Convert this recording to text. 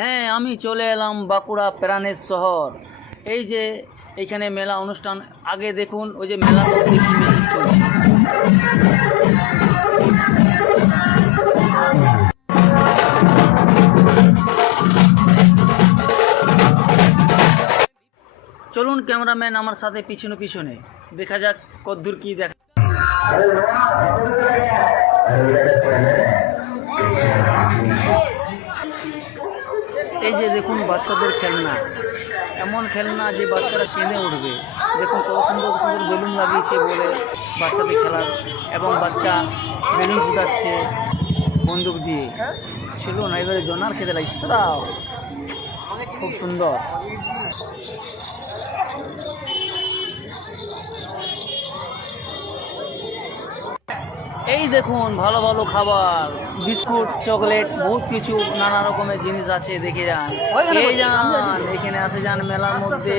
হ্যাঁ, আমি চলে এলাম বাঁকুড়া প্রাণের শহর। এই যে এইখানে মেলা অনুষ্ঠান, আগে দেখুন ওই যে মেলার মধ্যে কি মিউজিক চলছে। চলুন ক্যামেরাম্যান আমার সাথে পিছনে পিছনে দেখা যাক কদ্দূর কি দেখা। এই যে দেখুন বাচ্চাদের খেলনা, এমন খেলনা যে বাচ্চারা কেঁদে উঠবে। দেখুন কত সুন্দর সুন্দর বেলুন লাগিয়েছে বলে বাচ্চাদের খেলার, এবং বাচ্চা বেলুন ফুটাচ্ছে বন্দুক দিয়ে। ছিল না, এবারে জনার খেতে লাগছে, সরাও খুব সুন্দর। এই দেখুন ভালো ভালো খাবার, বিস্কুট, চকলেট, বহুত কিছু নানা রকমের জিনিস আছে। দেখে যান, এই যান, এখানে আসে যান মেলার মধ্যে।